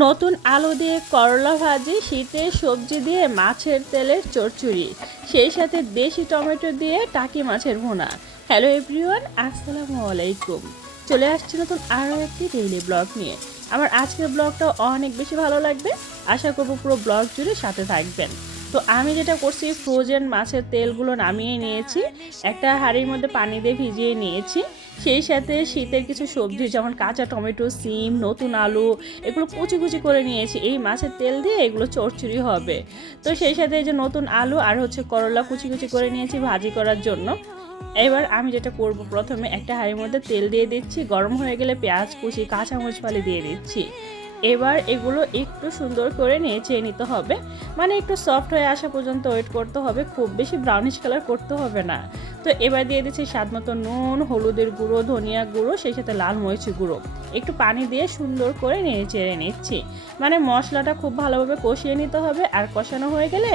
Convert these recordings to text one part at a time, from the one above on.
নতুন আলু দিয়ে করলা ভাজি, শীতের সবজি দিয়ে মাছের তেলের চচ্চড়ি, সেই সাথে দেশি টমেটো দিয়ে টাকি মাছের ভোনা। হ্যালো এভরিওয়ান আসসালামু আলাইকুম। চলে আসছি নতুন আরও একটি ডেইলি ব্লগ নিয়ে। আমার আজকের ব্লগটা অনেক বেশি ভালো লাগবে। আশা করব পুরো ব্লগ জুড়ে সাথে থাকবেন। তো আমি যেটা করছি ফ্রোজেন মাছের তেলগুলো নামিয়ে নিয়েছি। একটা হাঁড়ির মধ্যে পানি দিয়ে ভিজিয়ে নিয়েছি। সেই সাথে শীতের কিছু সবজি, যেমন কাঁচা টমেটো, সিম, নতুন আলু, এগুলো কুচি কুচি করে নিয়েছি। এই মাছের তেল দিয়ে এগুলো চচ্চড়ি হবে। তো সেই সাথে এই যে নতুন আলু আর হচ্ছে করলা কুচি কুচি করে নিয়েছি ভাজি করার জন্য। এবার আমি যেটা করব, প্রথমে একটা হাঁড়ির মধ্যে তেল দিয়ে দিচ্ছি। গরম হয়ে গেলে পেঁয়াজ কুচি, কাঁচামরিচ ফালি দিয়ে দিচ্ছি। এবার এগুলো একটু সুন্দর করে নেচে নিতে হবে। মানে একটু সফট হয়ে আসা পর্যন্ত ওয়েট করতে হবে। খুব বেশি ব্রাউনিশ কালার করতে হবে না। তো এবার দিয়ে দিচ্ছি স্বাদ মতো নুন, হলুদের গুঁড়ো, ধনিয়া গুঁড়ো, সেই সাথে লাল মরিচ গুঁড়ো। একটু পানি দিয়ে সুন্দর করে নেড়ে চেড়ে নিচ্ছি। মানে মশলাটা খুব ভালোভাবে কষিয়ে নিতে হবে আর কষানো হয়ে গেলে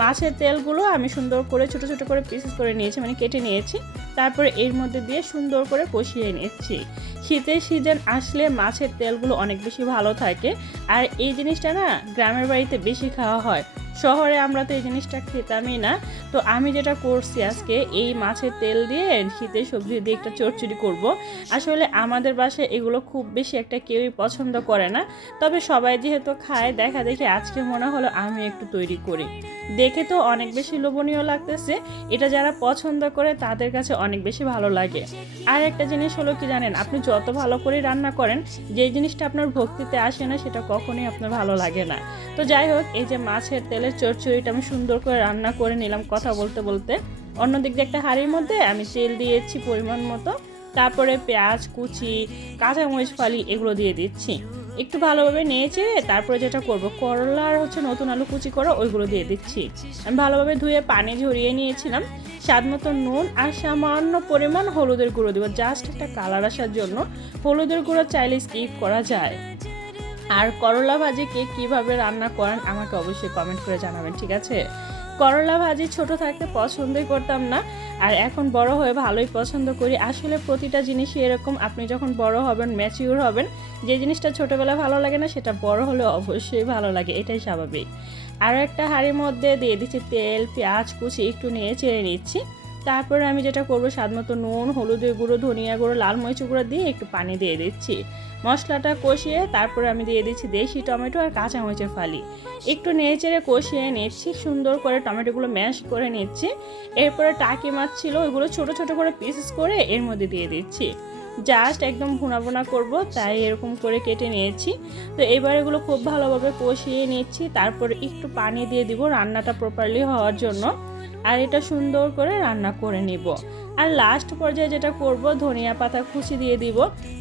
মাছের তেলগুলো আমি সুন্দর করে ছোট ছোট করে পিসেস করে নিয়েছি মানে কেটে নিয়েছি। তারপরে এর মধ্যে দিয়ে সুন্দর করে কষিয়ে নিচ্ছি। শীতের সিজন আসলে মাছের তেলগুলো অনেক বেশি ভালো থাকে। আর এই জিনিসটা না গ্রামের বাড়িতে বেশি খাওয়া হয়। শহরে আমরা তো এই জিনিসটা খেতামই না। তো আমি যেটা করছি আজকে, এই মাছের তেল দিয়ে শীতের সবজি দিয়ে একটা চচ্চড়ি করব। আসলে আমাদের বাসায় এগুলো খুব বেশি একটা কেউই পছন্দ করে না। তবে সবাই যেহেতু খায়, দেখা দেখি আজকে মনে হলো আমি একটু তৈরি করি। দেখে তো অনেক বেশি লোভনীয় লাগতেছে। এটা যারা পছন্দ করে, তাদের কাছে অনেক বেশি ভালো লাগে। আর একটা জিনিস হলো কি জানেন, আপনি যত ভালো করে রান্না করেন যে জিনিসটা আপনার ভক্তিতে আসে না, সেটা কখনোই আপনার ভালো লাগে না। তো যাই হোক, এই যে মাছের তেলের চচ্চড়িটা আমি সুন্দর করে রান্না করে নিলাম কথা বলতে বলতে। অন্যদিক দিয়ে একটা হাঁড়ির মধ্যে আমি তেল দিয়েছি পরিমাণ মতো। তারপরে পেঁয়াজ, কুচি, কাঁচামরিচ, ফালি এগুলো দিয়ে দিচ্ছি। একটু ভালোভাবে নিয়েছে তারপরে যেটা করব, করলা হচ্ছে নতুন আলু কুচি করে ওইগুলো দিয়ে দিচ্ছি। আমি ভালোভাবে ধুয়ে পানি ঝরিয়ে নিয়েছিলাম। স্বাদ মতো নুন আর সামান্য পরিমাণ হলুদের গুঁড়ো দেবো। জাস্ট একটা কালার আসার জন্য হলুদের গুঁড়ো চাইলে স্কিপ করা যায়। আর করলা ভাজি কে কীভাবে রান্না করেন আমাকে অবশ্যই কমেন্ট করে জানাবেন, ঠিক আছে? করলা ভাজি ছোট থাকতে পছন্দই করতাম না, আর এখন বড় হয়ে ভালোই পছন্দ করি। আসলে প্রতিটা জিনিসই এরকম, আপনি যখন বড় হবেন ম্যাচিউর হবেন, যে জিনিসটা ছোটোবেলায় ভালো লাগে না, সেটা বড় হলে অবশ্যই ভালো লাগে, এটাই স্বাভাবিক। আরও একটা হাঁড়ির মধ্যে দিয়ে দিচ্ছি তেল, পেঁয়াজ, কুচি, একটু নিয়ে চেড়ে নিচ্ছি। তারপরে আমি যেটা করব, স্বাদ মতো নুন হলুদের গুঁড়ো, ধনিয়া গুঁড়ো, লাল মরিচ গুঁড়ো দিয়ে একটু পানি দিয়ে দিচ্ছি। মশলাটা কষিয়ে তারপরে আমি দিয়ে দিচ্ছি দেশি টমেটো আর কাঁচা মরিচের ফালি। একটু নেড়েচেড়ে কষিয়ে নিচ্ছি, সুন্দর করে টমেটোগুলো ম্যাশ করে নিচ্ছি। এরপরে টাকি মাছ ছিল, ওইগুলো ছোট ছোট করে পিসেস করে এর মধ্যে দিয়ে দিচ্ছি। জাস্ট একদম ভুনা ভুনা করব, তাই এরকম করে কেটে নিয়েছি। তো এবার এগুলো খুব ভালোভাবে কষিয়ে নিচ্ছি, তারপরে একটু পানি দিয়ে দিব রান্নাটা প্রপারলি হওয়ার জন্য। আর এটা সুন্দর করে রান্না করে নিব। আর লাস্ট পর্যায়ে যেটা করব, ধনিয়া পাতা খুশি দিয়ে দিব।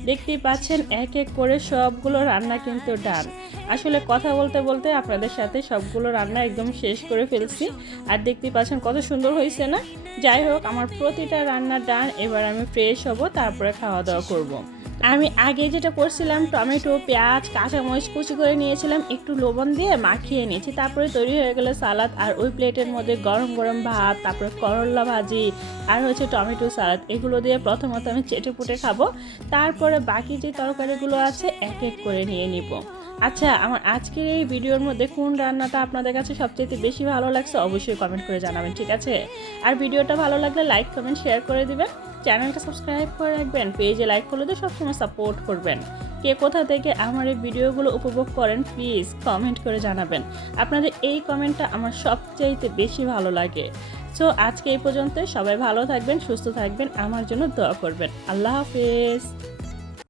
দেখতেই পাচ্ছেন, এক এক করে সবগুলো রান্না কিন্তু ডান আসলে কথা বলতে বলতে আপনাদের সাথে সবগুলো রান্না একদম শেষ করে ফেলছি। আর দেখতে পাচ্ছেন, কত সুন্দর হয়েছে না? যাই হোক, আমার প্রতিটা রান্না ডান এবার আমি ফ্রেশ হব, তারপরে খাওয়া দাওয়া করব। আমি আগে যেটা করছিলাম, টমেটো, পেঁয়াজ, কাঁচামরিচ কুচি করে নিয়েছিলাম, একটু লবণ দিয়ে মাখিয়ে নিয়েছি। তারপরে তৈরি হয়ে গেলো সালাদ আর ওই প্লেটের মধ্যে গরম গরম ভাত, তারপরে করলা ভাজি আর হচ্ছে টমেটো সালাদ। এগুলো দিয়ে প্রথমত আমি চেটে পুটে খাব। তারপরে বাকি যে তরকারিগুলো আছে, এক এক করে নিয়ে নিব। আচ্ছা আমার আজকের এই ভিডিওর মধ্যে কোন রান্নাটা আপনাদের কাছে সবচেয়ে বেশি ভালো লাগছে অবশ্যই কমেন্ট করে জানাবেন, ঠিক আছে? আর ভিডিওটা ভালো লাগলে লাইক কমেন্ট শেয়ার করে দিবেন। চ্যানেলটা সাবস্ক্রাইব করে রাখবেন পেজে লাইক করলে তো সবসময় সাপোর্ট করবেন। কে কোথা থেকে আমার এই ভিডিওগুলো উপভোগ করেন প্লিজ কমেন্ট করে জানাবেন। আপনাদের এই কমেন্টটা আমার সবচাইতে বেশি ভালো লাগে। সো আজকে এই পর্যন্ত সবাই ভালো থাকবেন, সুস্থ থাকবেন। আমার জন্য দোয়া করবেন। আল্লাহ হাফেজ।